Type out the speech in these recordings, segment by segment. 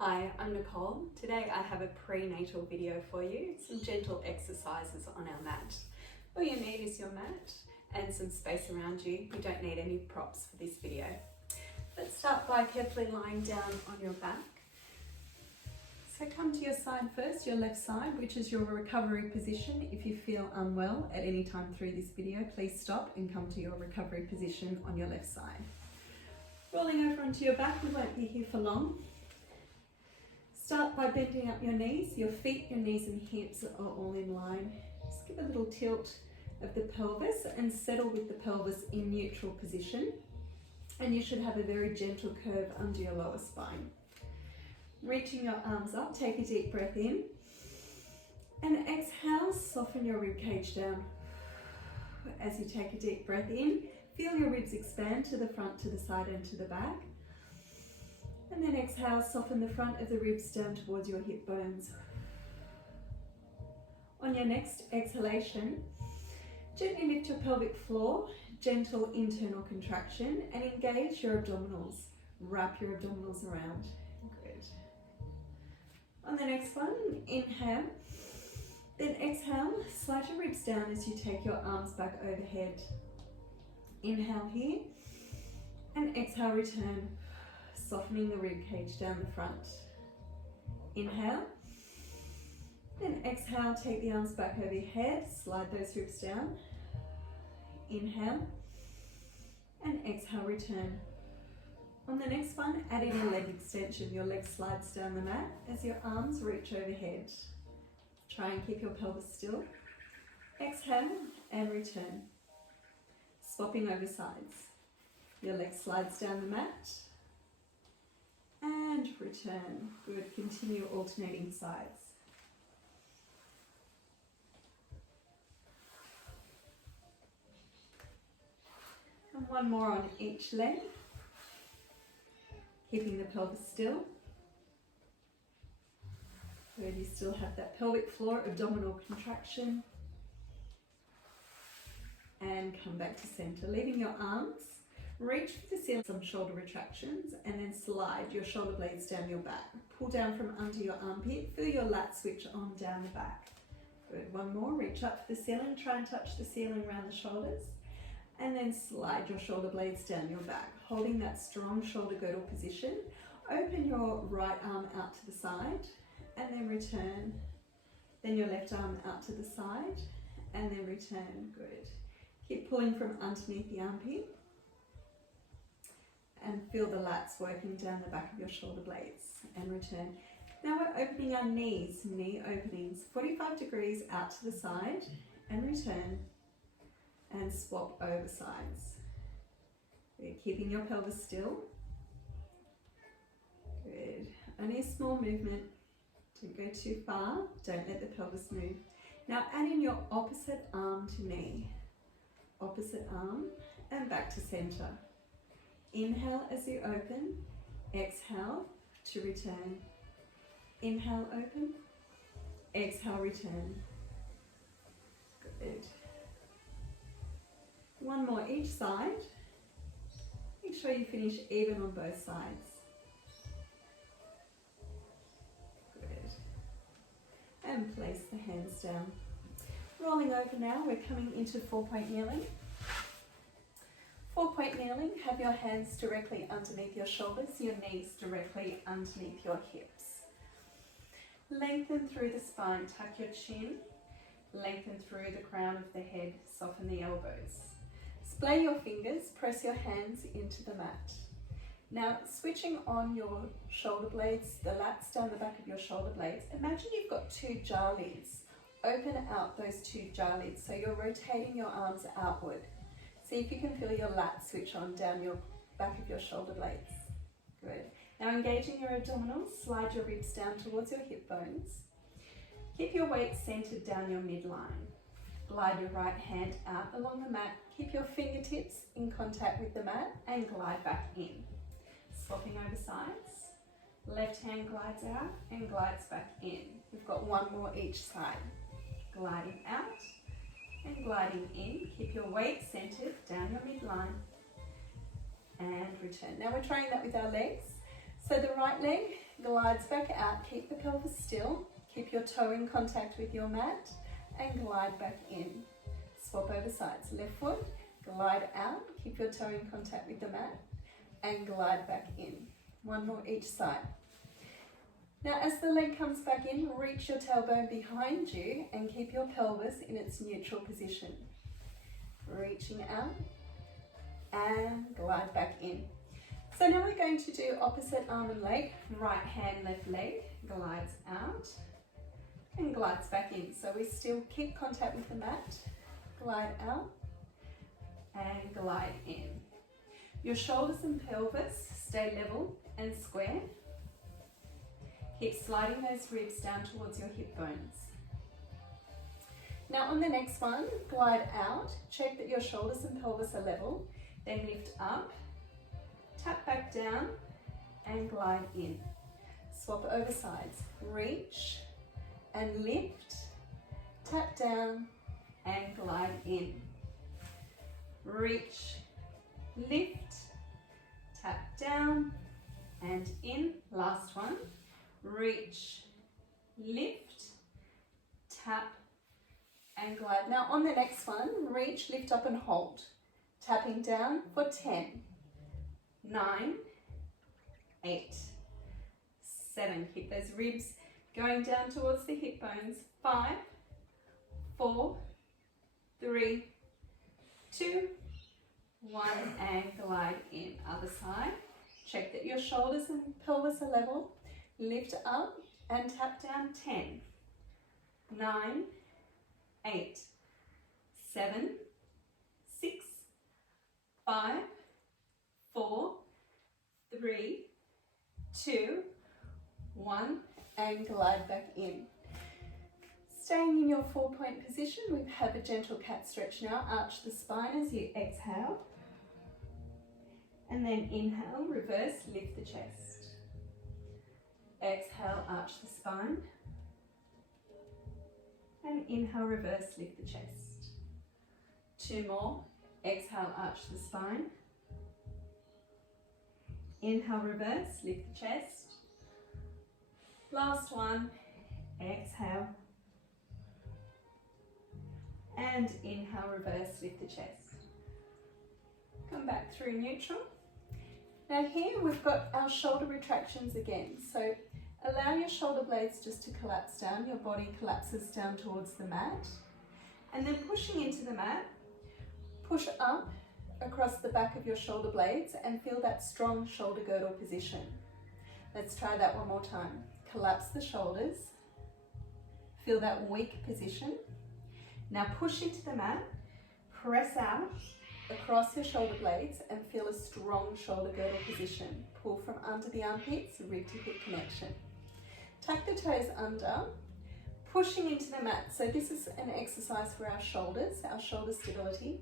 Hi, I'm Nicole. Today I have a prenatal video for you, some gentle exercises on our mat. All you need is your mat and some space around you. You don't need any props for this video. Let's start by carefully lying down on your back. So come to your side first, your left side, which is your recovery position. If you feel unwell at any time through this video, please stop and come to your recovery position on your left side. Rolling over onto your back, we won't be here for long. Start by bending up your knees. Your feet, your knees and hips are all in line. Just give a little tilt of the pelvis and settle with the pelvis in neutral position. And you should have a very gentle curve under your lower spine. Reaching your arms up, take a deep breath in. And exhale, soften your rib cage down. As you take a deep breath in, feel your ribs expand to the front, to the side and to the back. And then exhale, soften the front of the ribs down towards your hip bones. On your next exhalation, gently lift your pelvic floor, gentle internal contraction, and engage your abdominals. Wrap your abdominals around. Good. On the next one, inhale, then exhale, slide your ribs down as you take your arms back overhead. Inhale here, and exhale, return. Softening the rib cage down the front. Inhale, then exhale, take the arms back over your head, slide those ribs down. Inhale, and exhale, return. On the next one, add in a leg extension. Your leg slides down the mat as your arms reach overhead. Try and keep your pelvis still. Exhale and return. Swapping over sides. Your leg slides down the mat. And return. Good. Continue alternating sides. And one more on each leg. Keeping the pelvis still. Good. You still have that pelvic floor abdominal contraction. And come back to center. Leaving your arms. Reach for the ceiling, some shoulder retractions, and then slide your shoulder blades down your back. Pull down from under your armpit, feel your lat switch on down the back. Good, one more, reach up to the ceiling, try and touch the ceiling around the shoulders, and then slide your shoulder blades down your back, holding that strong shoulder girdle position. Open your right arm out to the side, and then return. Then your left arm out to the side, and then return. Good. Keep pulling from underneath the armpit. And feel the lats working down the back of your shoulder blades and return. Now we're opening our knees, knee openings, 45 degrees out to the side and return and swap over sides. Good. Keeping your pelvis still. Good. Only a small movement. Don't go too far. Don't let the pelvis move. Now add in your opposite arm to knee. Opposite arm and back to center. Inhale as you open, exhale to return. Inhale, open, exhale, return. Good. One more each side. Make sure you finish even on both sides. Good. And place the hands down. Rolling over now, we're coming into 4-point kneeling. 4-point kneeling, have your hands directly underneath your shoulders, your knees directly underneath your hips. Lengthen through the spine, tuck your chin, lengthen through the crown of the head, soften the elbows. Splay your fingers, press your hands into the mat. Now switching on your shoulder blades, the lats down the back of your shoulder blades, imagine you've got 2 jar lids. Open out those 2 jar lids so you're rotating your arms outward. See if you can feel your lats switch on down your back of your shoulder blades. Good. Now engaging your abdominals, slide your ribs down towards your hip bones. Keep your weight centered down your midline. Glide your right hand out along the mat. Keep your fingertips in contact with the mat and glide back in. Swapping over sides. Left hand glides out and glides back in. We've got one more each side. Gliding out and gliding in. Keep your weight centered down your midline and return. Now we're trying that with our legs. So the right leg glides back out. Keep the pelvis still. Keep your toe in contact with your mat and glide back in. Swap over sides. Left foot, glide out. Keep your toe in contact with the mat and glide back in. One more each side. Now as the leg comes back in, reach your tailbone behind you and keep your pelvis in its neutral position. Reaching out and glide back in. So now we're going to do opposite arm and leg. Right hand, left leg, glides out and glides back in. So we still keep contact with the mat, glide out and glide in. Your shoulders and pelvis stay level and square. Keep sliding those ribs down towards your hip bones. Now on the next one, glide out, check that your shoulders and pelvis are level, then lift up, tap back down and glide in. Swap over sides, reach and lift, tap down and glide in. Reach, lift, tap down and in. Last one, reach, lift, tap and glide. Now on the next one, reach, lift up and hold. Tapping down for 10, 9, 8, 7. Keep those ribs going down towards the hip bones. 5, 4, 3, 2, 1 and glide in. Other side. Check that your shoulders and pelvis are level. Lift up and tap down. 10, 9, 8, 7, 6, 5, 4, 3, 2, 1 and glide back in. Staying in your 4-point position, we have a gentle cat stretch now. Arch the spine as you exhale. And then inhale, reverse, lift the chest. Exhale, arch the spine. And inhale, reverse, lift the chest. 2 more. Exhale, arch the spine. Inhale, reverse, lift the chest. Last one. Exhale. And inhale, reverse, lift the chest. Come back through neutral. Now here we've got our shoulder retractions again. So allow your shoulder blades just to collapse down. Your body collapses down towards the mat. And then pushing into the mat, push up across the back of your shoulder blades and feel that strong shoulder girdle position. Let's try that one more time. Collapse the shoulders. Feel that weak position. Now push into the mat, press out across your shoulder blades and feel a strong shoulder girdle position. Pull from under the armpits, rib to hip connection. Tuck the toes under, pushing into the mat. So this is an exercise for our shoulder stability.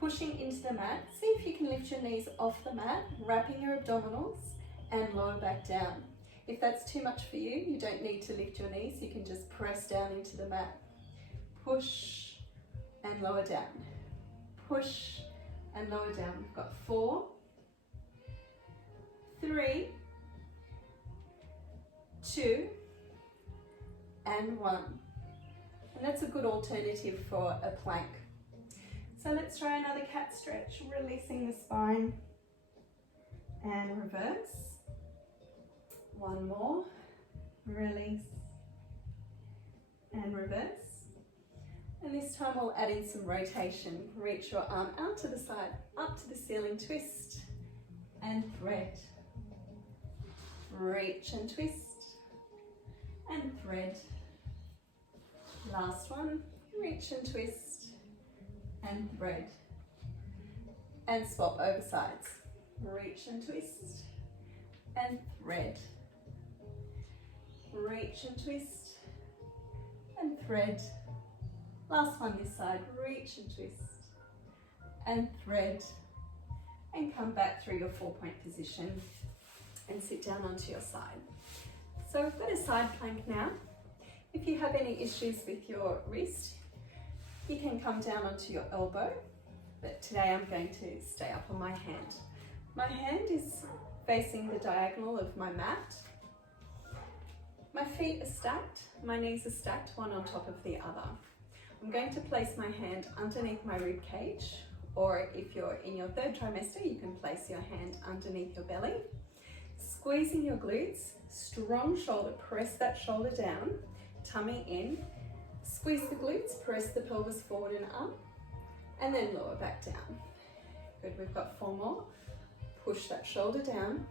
Pushing into the mat, see if you can lift your knees off the mat, wrapping your abdominals and lower back down. If that's too much for you, you don't need to lift your knees, you can just press down into the mat. Push and lower down. Push and lower down. We've got 4, 3, 2, and 1. And that's a good alternative for a plank. So let's try another cat stretch, releasing the spine and reverse. 1 more, release and reverse. And this time we'll add in some rotation. Reach your arm out to the side, up to the ceiling, twist and thread. Reach and twist and thread. Last one, reach and twist and thread. And swap over sides. Reach and twist and thread. Reach and twist and thread. Last one this side, reach and twist and thread. And come back through your 4-point position and sit down onto your side. So we've got a side plank now. If you have any issues with your wrist, you can come down onto your elbow, but today I'm going to stay up on my hand. My hand is facing the diagonal of my mat, My feet are stacked, my knees are stacked, one on top of the other. I'm going to place my hand underneath my rib cage, or if you're in your third trimester, you can place your hand underneath your belly. Squeezing your glutes, strong shoulder, press that shoulder down, tummy in, squeeze the glutes, press the pelvis forward and up, and then lower back down. Good, we've got 4 more. Push that shoulder down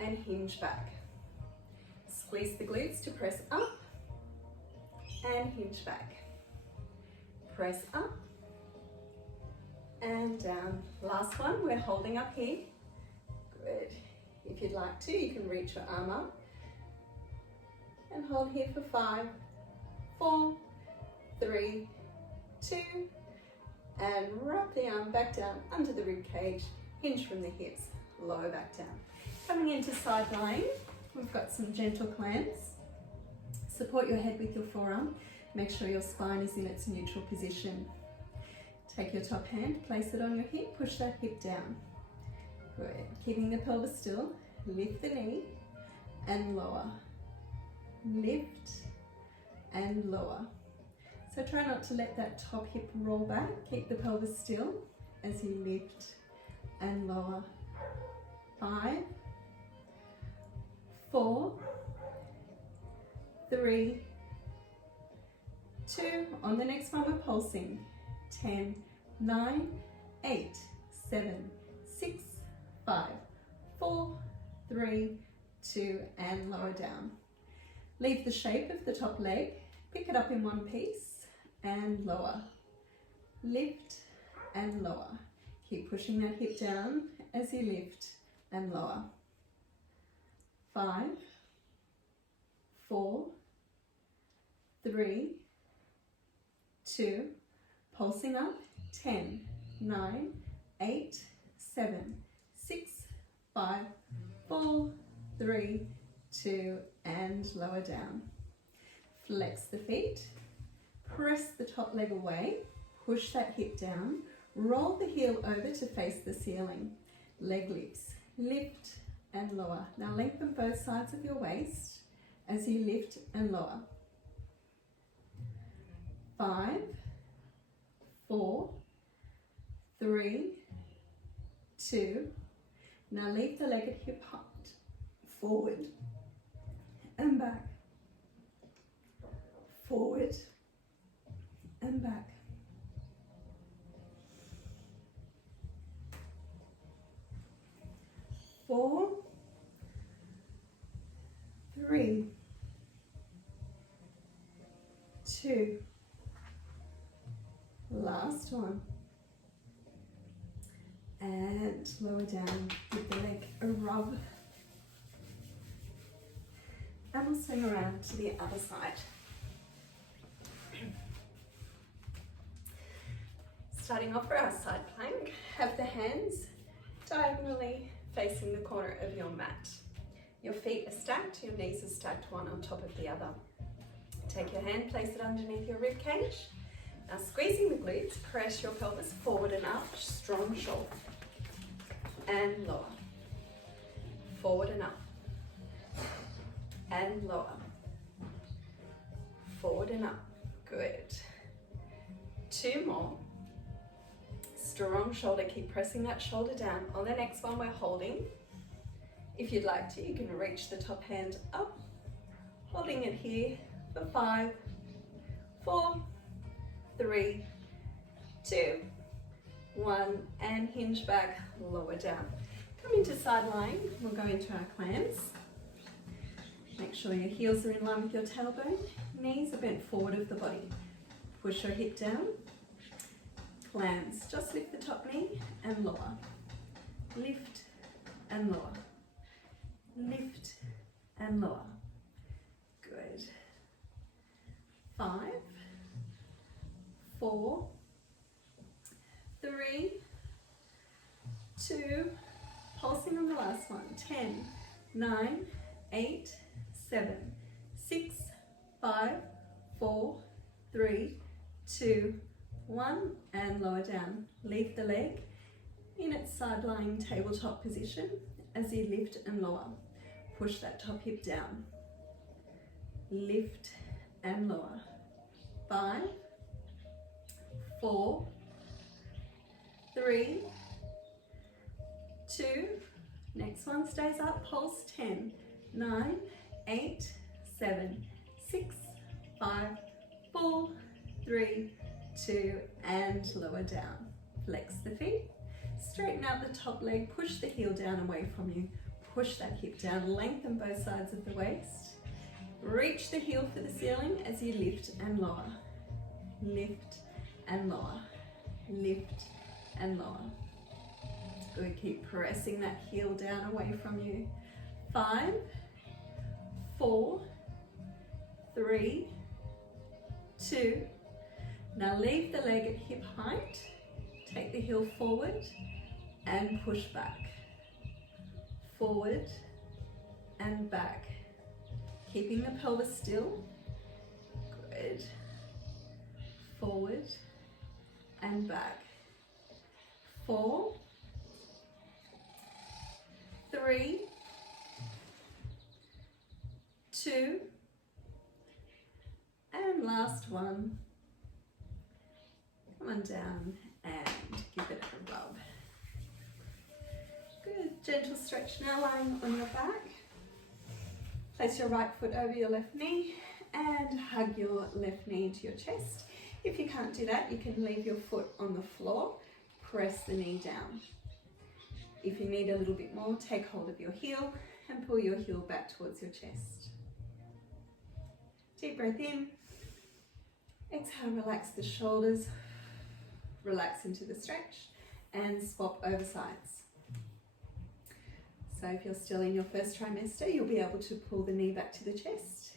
and hinge back. Squeeze the glutes to press up and hinge back. Press up and down. Last one, we're holding up here. Good. If you'd like to, you can reach your arm up and hold here for 5, 4, 3, 2, and wrap the arm back down under the rib cage, hinge from the hips, lower back down. Coming into side lying, we've got some gentle clams. Support your head with your forearm. Make sure your spine is in its neutral position. Take your top hand, place it on your hip, push that hip down. Good. Keeping the pelvis still, lift the knee and lower. Lift and lower. So try not to let that top hip roll back. Keep the pelvis still as you lift and lower. 5, 4, 3, 2. On the next one, we're pulsing. 10, 9, 8, 7, 6, 5, 4, 3, 2, and lower down. Leave the shape of the top leg, pick it up in one piece and lower. Lift and lower. Keep pushing that hip down as you lift and lower. 5, 4, 3, 2, pulsing up. 10, 9, 8, 7, 6, 5, 4, 3, 2, and lower down. Flex the feet, press the top leg away, push that hip down, roll the heel over to face the ceiling. Leg lifts, lift and lower. Now lengthen both sides of your waist as you lift and lower. 5, 4, 3, 2. Now leave the leg at hip height, forward and back, forward and back. 4, 3, 2. Last one. And lower down, give the leg a rub. And we'll swing around to the other side. Starting off for our side plank, have the hands diagonally facing the corner of your mat. Your feet are stacked, your knees are stacked one on top of the other. Take your hand, place it underneath your rib cage. Now squeezing the glutes, press your pelvis forward and up, strong shoulder. And lower. Forward and up. And lower. Forward and up. Good. 2 more. Strong shoulder, keep pressing that shoulder down. On the next one, we're holding. If you'd like to, you can reach the top hand up, holding it here for 5, 4, 3, 2, 1, and hinge back, lower down. Come into side lying, we'll go into our clams. Make sure your heels are in line with your tailbone, knees are bent forward of the body. Push your hip down, clams, just lift the top knee and lower. Lift and lower. Lift and lower. Good. 5, 4, 3, 2, pulsing on the last one. 10, 9, 8, 7, 6, 5, 4, 3, 2, 1, and lower down. Leave the leg in its side lying tabletop position as you lift and lower. Push that top hip down. lift and lower. 5, 4, 3, 2, next one stays up, pulse. 10, 9, 8, 7, 6, 5, 4, 3, 2, and lower down. Flex the feet, straighten out the top leg, push the heel down away from you, push that hip down, lengthen both sides of the waist, reach the heel for the ceiling as you lift and lower, lift and lower, lift and lower. Good, keep pressing that heel down away from you. 5, 4, 3, 2, now leave the leg at hip height, take the heel forward and push back, forward and back, keeping the pelvis still. Good, forward and back. 4, 3, 2, and last one. Come on down and give it a rub. Good, gentle stretch now, lying on your back. Place your right foot over your left knee and hug your left knee into your chest. If you can't do that, you can leave your foot on the floor, press the knee down. If you need a little bit more, take hold of your heel and pull your heel back towards your chest. Deep breath in. Exhale, relax the shoulders, relax into the stretch, and swap over sides. So if you're still in your first trimester, you'll be able to pull the knee back to the chest.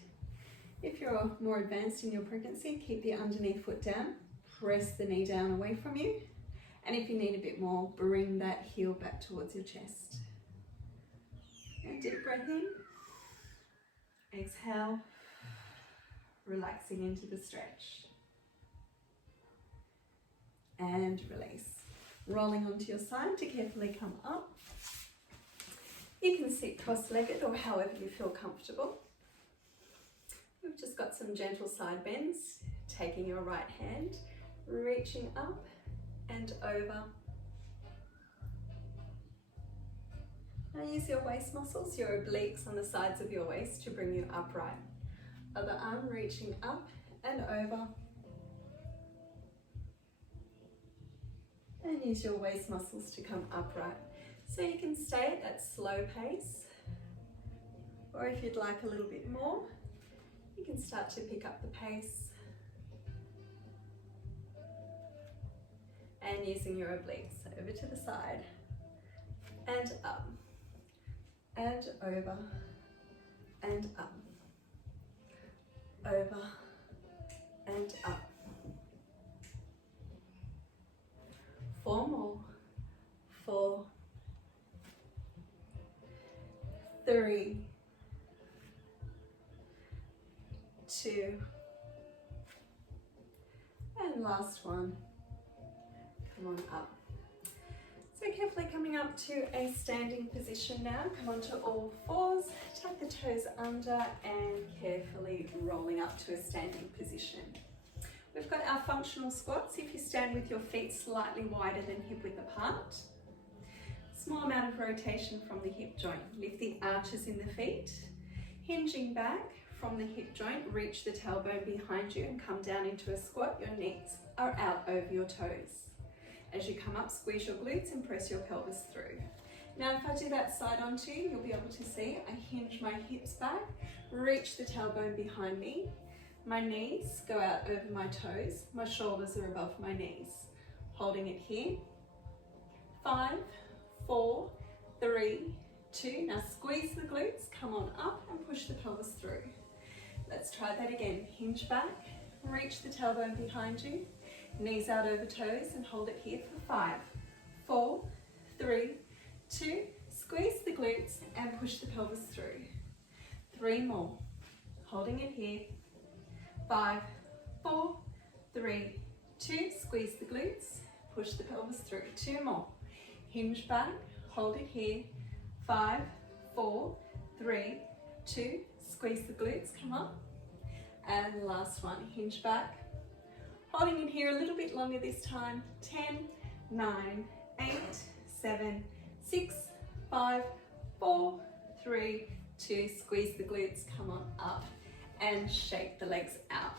If you're more advanced in your pregnancy, keep the underneath foot down, press the knee down away from you, and if you need a bit more, bring that heel back towards your chest. And deep breath in, exhale, relaxing into the stretch. And release. Rolling onto your side to carefully come up. You can sit cross-legged or however you feel comfortable. We've just got some gentle side bends, taking your right hand, reaching up and over. Now use your waist muscles, your obliques on the sides of your waist to bring you upright. Other arm reaching up and over. And use your waist muscles to come upright. So you can stay at that slow pace, or if you'd like a little bit more, you can start to pick up the pace. And using your obliques over to the side, and up, and over, and up, over, and up. 4 more. 4, 3, 2, and last one. Come on up. So carefully coming up to a standing position now. Come onto all fours, tuck the toes under and carefully rolling up to a standing position. We've got our functional squats. If you stand with your feet slightly wider than hip width apart, small amount of rotation from the hip joint. Lift the arches in the feet, hinging back from the hip joint, reach the tailbone behind you and come down into a squat. Your knees are out over your toes. As you come up, squeeze your glutes and press your pelvis through. Now if I do that side onto you, you'll be able to see I hinge my hips back, reach the tailbone behind me. My knees go out over my toes, my shoulders are above my knees. Holding it here. 5, 4, 3, 2. Now squeeze the glutes, come on up and push the pelvis through. Let's try that again. Hinge back, reach the tailbone behind you, knees out over toes and hold it here for 5, 4, 3, 2. Squeeze the glutes and push the pelvis through. 3 more. Holding it here. 5, 4, 3, 2. Squeeze the glutes, push the pelvis through. 2 more. Hinge back, hold it here. 5, 4, 3, 2. Squeeze the glutes, come up. And last one, hinge back. Holding in here a little bit longer this time. 10, 9, 8, 7, 6, 5, 4, 3, 2. Squeeze the glutes, come on up and shake the legs out.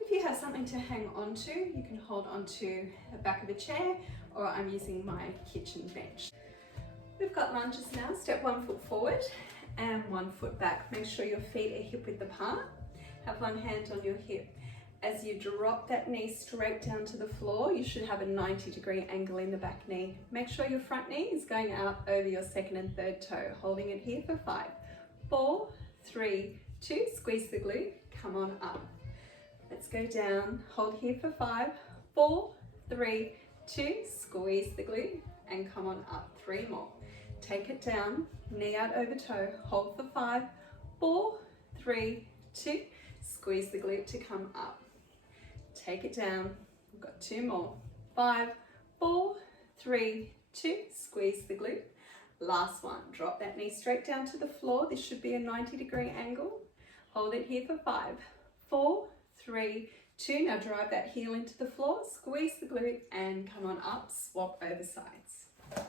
If you have something to hang on to, you can hold onto the back of a chair, or I'm using my kitchen bench. We've got lunges now. Step 1 foot forward and 1 foot back. Make sure your feet are hip width apart. Have one hand on your hip. As you drop that knee straight down to the floor, you should have a 90-degree angle in the back knee. Make sure your front knee is going out over your second and third toe, holding it here for 5, 4, 3, 2, squeeze the glute, come on up. Let's go down, hold here for 5, 4, 3, 2, squeeze the glute and come on up. 3 more. Take it down, knee out over toe, hold for 5, 4, 3, 2, squeeze the glute to come up. Take it down, we've got 2 more. 5, 4, 3, 2, squeeze the glute. Last one, drop that knee straight down to the floor. This should be a 90-degree angle. Hold it here for 5, 4, 3, 2. Now drive that heel into the floor, squeeze the glute and come on up, swap over sides.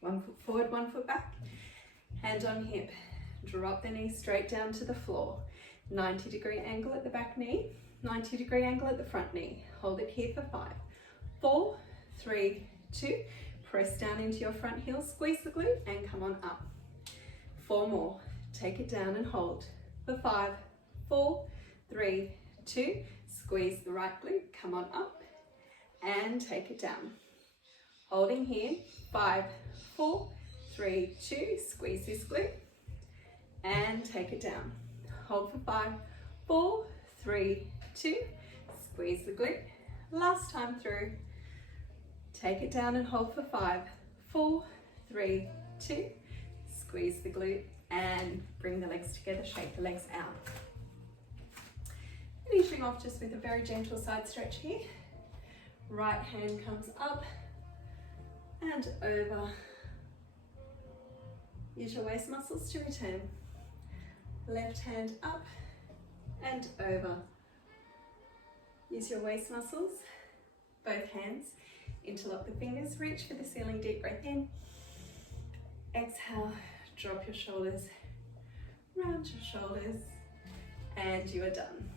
1 foot forward, 1 foot back. Hand on hip, drop the knee straight down to the floor. 90-degree angle at the back knee, 90-degree angle at the front knee. Hold it here for 5, 4, 3, 2. Press down into your front heel, squeeze the glute and come on up. 4 more. Take it down and hold for 5, 4, 3, 2. Squeeze the right glute, come on up and take it down. Holding here, 5, 4, 3, 2. Squeeze this glute and take it down. Hold for 5, 4, 3, 2. Squeeze the glute. Last time through. Take it down and hold for 5, 4, 3, 2. Squeeze the glute and bring the legs together, shake the legs out. Finishing off just with a very gentle side stretch here. Right hand comes up and over. Use your waist muscles to return. Left hand up and over. Use your waist muscles, both hands. Interlock the fingers, reach for the ceiling, deep breath in. Exhale, drop your shoulders, round your shoulders, and you are done.